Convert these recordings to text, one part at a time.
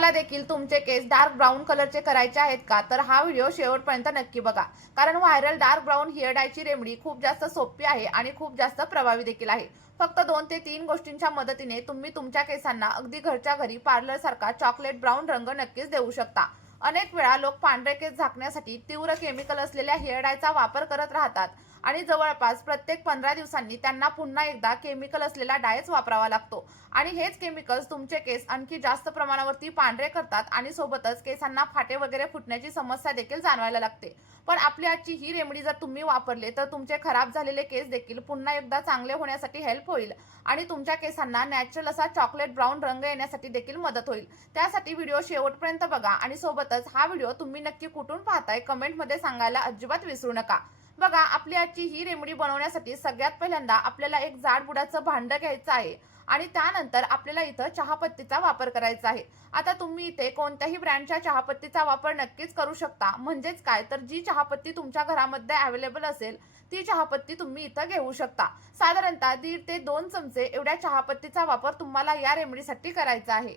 तुम्हाला देखील तुमचे केस डार्क ब्राऊन कलरचे करायचे आहेत का, तर हा व्हिडिओ शेवटपर्यंत नक्की बघा. कारण व्हायरल डार्क ब्राऊन हेअर डायची रेमेडी खूप जास्त सोपी आहे आणि खूप जास्त प्रभावी देखील आहे. फक्त 2 ते 3 गोष्टींच्या मदतीने तुम्ही तुमच्या केसांना अगदी घरच्या घरी पार्लर सारखा चॉकलेट ब्राऊन रंग नक्कीच देऊ शकता. अनेक वेळा लोक पांढरे केस झाकण्यासाठी तीव्र केमिकल असलेल्या हेअर डायचा वापर करत राहतात आणि जवळपास प्रत्येक 15 दिवसांनी त्यांना पुन्हा एकदा केमिकल असलेला डायच वापरावा लागतो. आणि हेच केमिकल्स तुमचे केस आणखी जास्त प्रमाणावरती पांढरे करतात आणि सोबतच केसांना फाटे वगैरे फुटण्याची समस्या देखील जाणवायला लागते. पण आपली आजची ही रेमेडी जर तुम्ही वापरले तर तुमचे खराब झालेले केस देखील पुन्हा एकदा चांगले होण्यासाठी हेल्प होईल आणि तुमच्या केसांना नॅचरल असा चॉकलेट ब्राऊन रंग येण्यासाठी देखील मदत होईल. त्यासाठी व्हिडिओ शेवटपर्यंत बघा आणि सोबतच हा व्हिडिओ तुम्ही नक्की कुठून पाहताय कमेंटमध्ये सांगायला अजिबात विसरू नका. बघा, आपली आजची ही रेमेडी बनवण्यासाठी सगळ्यात पहिल्यांदा आपल्याला एक जाड बुडाचं भांडं घ्यायचं आहे आणि त्यानंतर आपल्याला इथं चहापत्तीचा वापर करायचा आहे. आता तुम्ही इथे कोणत्याही ब्रँडच्या चहापत्तीचा वापर नक्कीच करू शकता. म्हणजेच काय, तर जी चहापत्ती तुमच्या घरामध्ये अवेलेबल असेल ती चहापत्ती तुम्ही इथं घेऊ शकता. साधारणतः 1.5 ते 2 चमचे एवढ्या चहापत्तीचा वापर तुम्हाला या रेमेडीसाठी करायचा आहे.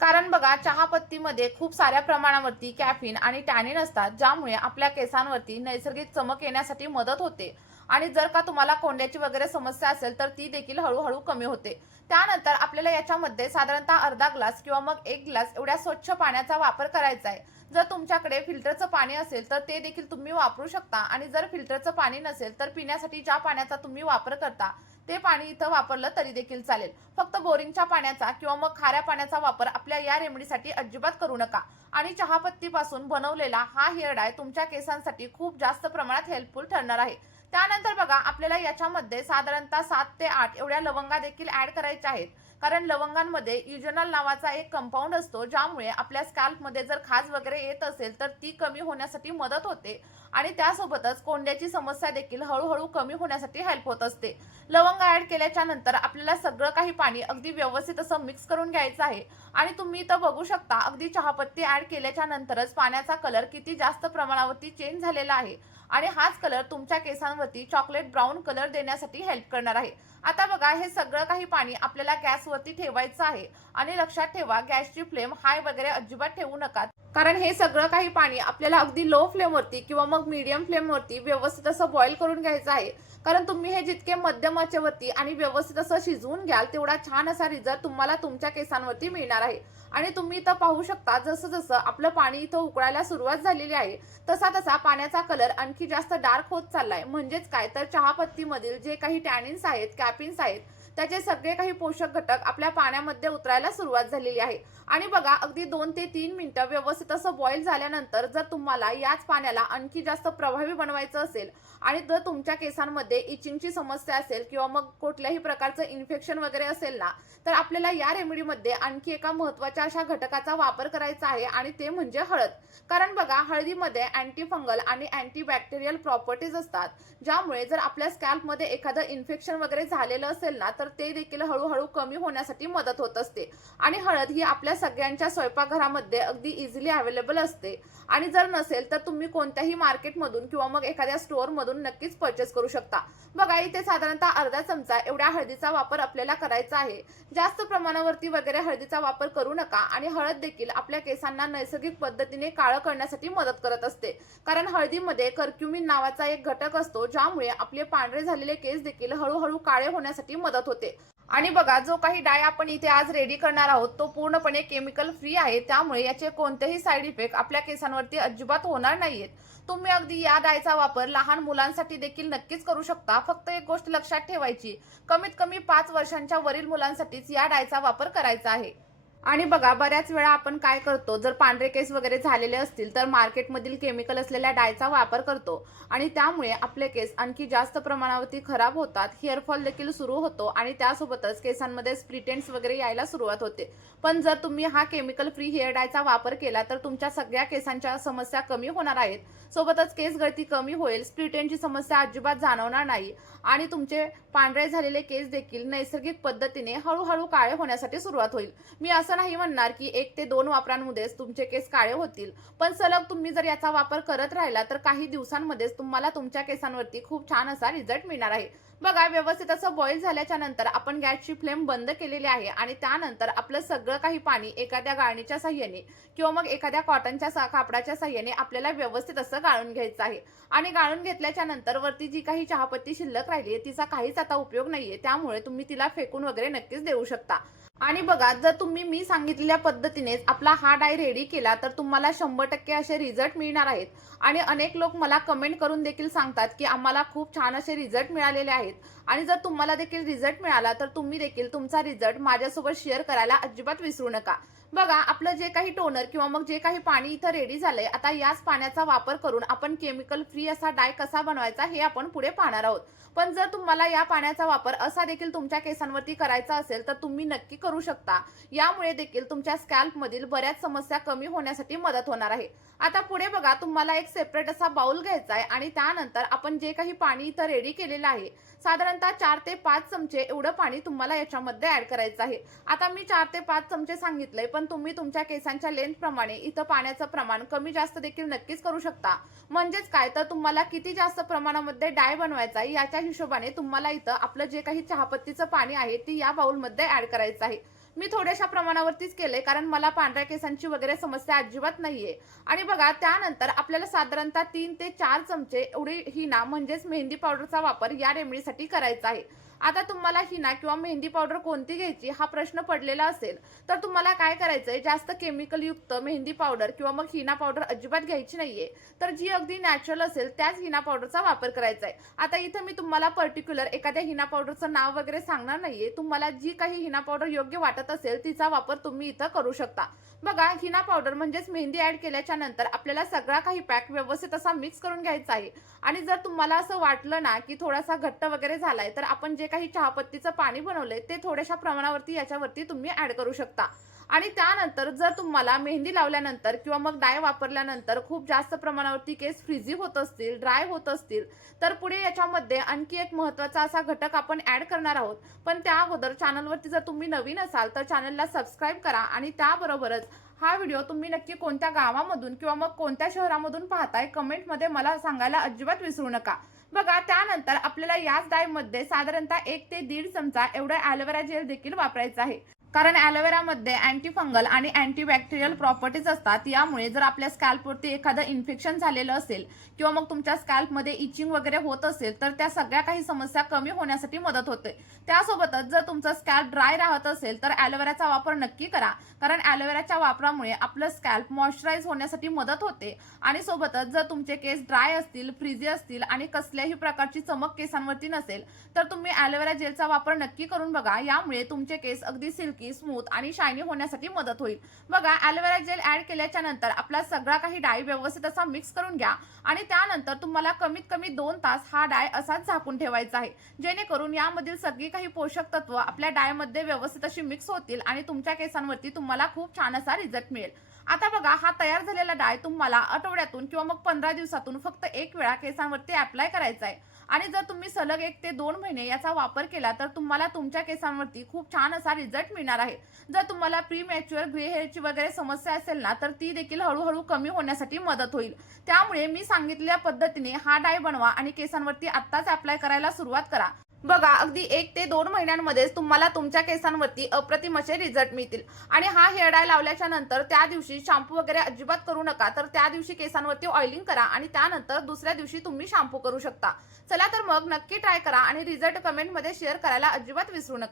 कारण बघा, चहापत्तीमध्ये खूप साऱ्या प्रमाणावरती कॅफीन आणि टॅनिन असतात, ज्यामुळे आपल्या केसांवरती नैसर्गिक चमक येण्यासाठी मदत होते आणि जर का तुम्हाला कोंड्याची वगैरे समस्या असेल तर ती देखील हळूहळू कमी होते. त्यानंतर आपल्याला याच्यामध्ये साधारणतः अर्धा ग्लास किंवा मग 1 ग्लास एवढ्या स्वच्छ पाण्याचा वापर करायचा आहे. जर तुमच्याकडे फिल्टरचं पाणी असेल तर ते देखील तुम्ही वापरू शकता आणि जर फिल्टरचं पाणी नसेल तर पिण्यासाठी ज्या पाण्याचा तुम्ही वापर करता ते पाणी इथं वापरलं तरी देखील चालेल. फक्त बोरिंगच्या पाण्याचा किंवा मग खाऱ्या पाण्याचा वापर आपल्या या रेमेडीसाठी अजिबात करू नका. आणि चहापत्तीपासून बनवलेला हा हेअर डाय तुमच्या केसांसाठी खूप जास्त प्रमाणात हेल्पफुल ठरणार आहे. त्यानंतर बघा, आपल्याला याच्यामध्ये साधारणतः 7 ते 8 एवढ्या लवंगा देखील ऍड करायच्या आहेत. कारण लवंगांमध्ये युजनॉल नावाचा एक कंपाऊंड असतो, ज्यामुळे आपल्या स्कॅल्पमध्ये जर खाज वगैरे येत असेल तर ती कमी होण्यासाठी मदत होते आणि त्यासोबतच कोंड्याची समस्या देखील हळूहळू कमी होण्यासाठी हेल्प होत असते. लवंगा ऍड केल्याच्या नंतर आपल्याला सगळं काही पाणी अगदी व्यवस्थित असं मिक्स करून घ्यायचं आहे आणि तुम्ही इथं बघू शकता अगदी चहापत्ती ऍड केल्याच्या नंतरच पाण्याचा कलर किती जास्त प्रमाणावरती चेंज झालेला आहे आणि हाच कलर तुमच्या केसांवरती चॉकलेट ब्राऊन कलर देण्यासाठी हेल्प करणार आहे. आता बघा, हे सगळं काही पाणी आपल्याला गॅसवरती ठेवायचं आहे आणि लक्षात ठेवा, गॅसची फ्लेम हाय वगैरे अजिबात ठेवू नका. कारण हे सगळं काही पाणी आपल्याला अगदी लो फ्लेमवरती किंवा मग मीडियम फ्लेमवरती व्यवस्थित असं बॉईल करून घ्यायचं आहे. कारण तुम्ही हे जितके मध्यम आचेवरती आणि व्यवस्थित असं शिजवून घ्याल तेवढा छान असा रिझल्ट तुम्हाला तुमच्या केसांवरती मिळणार आहे. आणि तुम्ही इथं पाहू शकता, जसं जसं आपलं पाणी इथं उकळायला सुरुवात झालेली आहे तसा तसा पाण्याचा कलर आणखी जास्त डार्क होत चाललाय. म्हणजेच काय, तर चहापत्तीमधील जे काही टॅनिन्स आहेत, कॅपिन्स आहेत, त्याचे सगळे काही पोषक घटक आपल्या पाण्यामध्ये उतरायला सुरुवात झालेली आहे. आणि बघा, अगदी 2 ते 3 मिनिटं व्यवस्थित असं बॉईल झाल्यानंतर जर तुम्हाला याच पाण्याला आणखी जास्त प्रभावी बनवायचं असेल आणि जर तुमच्या केसांमध्ये इचिंगची समस्या असेल किंवा मग कुठल्याही प्रकारचं इन्फेक्शन वगैरे असेल ना, तर आपल्याला या रेमेडीमध्ये आणखी एका महत्त्वाच्या अशा घटकाचा वापर करायचा आहे आणि ते म्हणजे हळद. कारण बघा, हळदीमध्ये अँटी फंगल आणि अँटीबॅक्टेरियल प्रॉपर्टीज असतात, ज्यामुळे जर आपल्या स्कॅल्पमध्ये एखादं इन्फेक्शन वगैरे झालेलं असेल ना तर ते देखील हळूहळू कमी होण्यासाठी मदत होत असते. आणि हळद ही आपल्या सगळ्यांच्या स्वयंपाकघरामध्ये अगदी इझिली अवेलेबल असते आणि जर नसेल तर तुम्ही कोणत्याही मार्केटमधून किंवा मग एखाद्या स्टोअरमधून नक्कीच परचेस करू शकता. बघा, इथे साधारणतः अर्धा चमचा एवढ्या हळदीचा वापर आपल्याला करायचा आहे. जास्त प्रमाणावरती वगैरे हळदीचा वापर करू नका. आणि हळद देखील आपल्या केसांना नैसर्गिक पद्धतीने काळं करण्यासाठी मदत करत असते. कारण हळदीमध्ये कर्क्युमिन नावाचा एक घटक असतो, ज्यामुळे आपले पांढरे झालेले केस देखील हळूहळू काळे होण्यासाठी मदत होते. आणि बघा, जो काही डाय आपण इथे आज रेडी करणार आहोत तो पूर्णपणे केमिकल फ्री आहे, त्यामुळे याचे कोणतेही साईड इफेक्ट आपल्या केसांवरती अजिबात होणार नाहीयेत. तुम्ही अगदी या डायचा वापर लहान मुलांसाठी देखील नक्कीच करू शकता. फक्त एक गोष्ट लक्षात ठेवायची, कमीत कमी 5 वर्षांच्या वरील मुलांसाठीच या डायचा वापर करायचा आहे. आणि बघा, बऱ्याच वेळा आपण काय करतो, जर पांढरे केस वगैरे झालेले असतील तर मार्केटमधील केमिकल असलेल्या डायचा वापर करतो आणि त्यामुळे आपले केस आणखी जास्त प्रमाणावरती खराब होतात, हेअरफॉल देखील सुरू होतो आणि त्यासोबतच केसांमध्ये स्प्लिट एंड्स वगैरे यायला सुरुवात होते. पण जर तुम्ही हा केमिकल फ्री हेअर डायचा वापर केला तर तुमच्या सगळ्या केसांच्या समस्या कमी होणार आहेत. सोबतच केस गळती कमी होईल, स्प्लिट एंडची समस्या अजिबात जाणवणार नाही आणि तुमचे पांढरे झालेले केस देखील नैसर्गिक पद्धतीने हळूहळू काळे होण्यासाठी सुरुवात होईल. मी असं नाही म्हणणार की 1 ते 2 वापरांमध्येच तुमचे केस काळे होतील, पण सलग तुम्ही जर याचा वापर करत राहिला तर काही दिवसांमध्येच तुम्हाला तुमच्या केसांवरती खूप छान असा रिझल्ट मिळणार आहे. बघा व्यवस्थित असं बॉईल झाल्याच्या नंतर आपण गॅसची फ्लेम बंद केलेली आहे आणि त्यानंतर आपलं सगळं काही पाणी एखाद्या गाळणीच्या साहाय्याने किंवा मग एखाद्या कॉटनच्या कापडाच्या साहाय्याने आपल्याला व्यवस्थित असं गाळून घ्यायचं आहे. आणि गाळून घेतल्याच्या नंतर वरती जी काही चहापत्ती शिल्लक राहिली आहे तिचा काहीच आता उपयोग नाहीये, त्यामुळे तुम्ही तिला फेकून वगैरे नक्कीच देऊ शकता. आणि बघा जर तुम्ही मी सांगितलेल्या पद्धतीनेच आपला हा डाय रेडी केला तर तुम्हाला 100% असे रिझल्ट मिळणार आहेत. आणि अनेक लोक मला कमेंट करून देखील सांगतात की आम्हाला खूप छान असे रिझल्ट मिळालेले आहेत. आणि जर तुम्हाला देखील रिझल्ट मिळाला तर तुम्ही देखील तुमचा रिझल्ट माझ्यासोबत शेअर करायला अजिबात विसरू नका. बघा आपलं जे काही टोनर किंवा मग जे काही पाणी इथं रेडी झालंय, आता याच पाण्याचा वापर करून आपण केमिकल फ्री असा डाय कसा बनवायचा हे आपण पुढे पाहणार आहोत. पण जर तुम्हाला या पाण्याचा वापर असा देखील तुमच्या केसांवरती करायचा असेल तर तुम्ही नक्की करू शकता. यामुळे देखील तुमच्या स्कॅल्प मधील बऱ्याच समस्या कमी होण्यासाठी मदत होणार आहे. आता पुढे बघा तुम्हाला एक सेपरेट असा बाउल घ्यायचा आहे आणि त्यानंतर आपण जे काही पाणी इथं रेडी केलेलं आहे साधारणतः 4 ते 5 चमचे एवढं पाणी तुम्हाला याच्यामध्ये ऍड करायचं आहे. आता मी 4 ते 5 चमचे सांगितलंय, पण तुम्ही तुमच्या केसांच्या लेंथ प्रमाणे इथं पाण्याचं प्रमाण कमी जास्त देखील नक्कीच करू शकता. म्हणजेच काय तर तुम्हाला किती जास्त प्रमाणामध्ये डाय बनवायचा आहे याच्या हिशोबाने तुम्हाला इथं आपलं जे काही चहापत्तीचं पाणी आहे ते या बाउलमध्ये ऍड करायचं आहे. मी थोड्याशा प्रमाणावरतीच केलंय कारण मला पांढऱ्या केसांची वगैरे समस्या अजिबात नाहीये. आणि बघा त्यानंतर आपल्याला साधारणतः 3 ते 4 चमचे एवढी हिना म्हणजेच मेहंदी पावडरचा वापर या रेमेडीसाठी करायचा आहे. आता तुम्हाला हिना किंवा मेहंदी पावडर कोणती घ्यायची हा प्रश्न पडलेला असेल तर तुम्हाला काय करायचंय, जास्त केमिकल युक्त मेहंदी पावडर किंवा मग हिना पावडर अजिबात घ्यायची नाहीये. तर जी अगदी नॅचरल असेल त्याच हिना पावडरचा वापर करायचा आहे. आता इथं मी तुम्हाला पर्टिक्युलर एखाद्या हिना पावडरचं नाव वगैरे सांगणार नाहीये. तुम्हाला जी काही हिना पावडर योग्य वाटत असेल तिचा वापर तुम्ही इथं करू शकता. बघा हिना पावडर म्हणजेच मेहंदी ऍड केल्याच्या नंतर आपल्याला सगळा काही पॅक व्यवस्थित असा मिक्स करून घ्यायचा आहे. आणि जर तुम्हाला असं वाटलं ना की थोडासा घट्ट वगैरे झालाय तर आपण जे काही चहापत्तीचं पाणी बनवलंय ते थोड्याशा प्रमाणावरती याच्यावरती तुम्ही ऍड करू शकता. आणि त्यानंतर जर तुम्हाला मेहंदी लावल्यानंतर किंवा मग डाय वापरल्यानंतर खूप जास्त प्रमाणावरती केस फ्रिझी होत असतील, ड्राय होत असतील तर पुढे याच्यामध्ये आणखी एक महत्त्वाचा असा घटक आपण ऍड करणार आहोत. पण त्या अगोदर चॅनलवरती जर तुम्ही नवीन असाल तर चॅनलला सबस्क्राईब करा आणि त्याबरोबरच हा व्हिडिओ तुम्ही नक्की कोणत्या गावामधून किंवा मग कोणत्या शहरामधून पाहताय कमेंटमध्ये मला सांगायला अजिबात विसरू नका. बघा त्यानंतर आपल्याला याच डायमध्ये साधारणतः 1 ते 1.5 चमचा एवढा ॲलोवेरा जेल देखील वापरायचा आहे. कारण ॲलोवेरामध्ये अँटी फंगल आणि अँटीबॅक्टेरियल प्रॉपर्टीज असतात. यामुळे जर आपल्या स्कॅल्पवरती एखादं इन्फेक्शन झालेलं असेल किंवा मग तुमच्या स्कॅल्पमध्ये इचिंग वगैरे होत असेल तर त्या सगळ्या काही समस्या कमी होण्यासाठी मदत होते. त्यासोबतच जर तुमचं स्कॅल्प ड्राय राहत असेल तर ॲलोवेराचा वापर नक्की करा. कारण ॲलोवेराच्या वापरामुळे आपलं स्कॅल्प मॉइश्चराईज होण्यासाठी मदत होते. आणि सोबतच जर तुमचे केस ड्राय असतील, फ्रिझी असतील आणि कसल्याही प्रकारची चमक केसांवरती नसेल तर तुम्ही ॲलोवेरा जेलचा वापर नक्की करून बघा. यामुळे तुमचे केस अगदी सिल्की, स्मूथ आणि शायनी होण्यासाठी मदत होईल. बघा ॲलोवेरा जेल ऍड केल्याच्या नंतर आपला सगळा काही डाय व्यवस्थित असा मिक्स करून घ्या आणि त्यानंतर तुम्हाला कमीत कमी 2 तास हा डाय असाच झाकून ठेवायचा आहे. जेणेकरून यामधील सगळी काही पोषक तत्व आपल्या डायमध्ये व्यवस्थित अशी मिक्स होतील आणि तुमच्या केसांवरती तुम्हाला खूप छान असा रिझल्ट मिळेल. आता बघा हा तयार झालेला डाय तुम्हाला आठवड्यातून किंवा मग 15 दिवसातून फक्त 1 वेळा केसांवरती अप्लाय करायचा आहे. आणि जर तुम्ही सलग 1 ते 2 महिने याचा वापर केला तर तुम्हाला तुमच्या केसांवरती खूप छान असा रिझल्ट मिळणार आहे. जर तुम्हाला प्रीमॅच्युअर ग्रे हेअरची वगैरे समस्या असेल ना तर ती देखील हळूहळू कमी होण्यासाठी मदत होईल. त्यामुळे मी सांगितलेल्या पद्धतीने हा डाय बनवा आणि केसांवरती आत्ताच अप्लाय करायला सुरुवात करा. बघा अगदी 1 ते 2 महिन्यांमध्येच तुम्हाला तुमच्या केसांवरती अप्रतिम असे रिझल्ट मिळतील. आणि हा हेअर डाय लावल्याच्या नंतर त्या दिवशी शॅम्पू वगैरे अजिबात करू नका. तर त्या दिवशी केसांवरती ऑइलिंग करा आणि त्यानंतर दुसऱ्या दिवशी तुम्ही शॅम्पू करू शकता. चला तर मग नक्की ट्राय करा आणि रिझल्ट कमेंटमध्ये शेअर करायला अजिबात विसरू नका.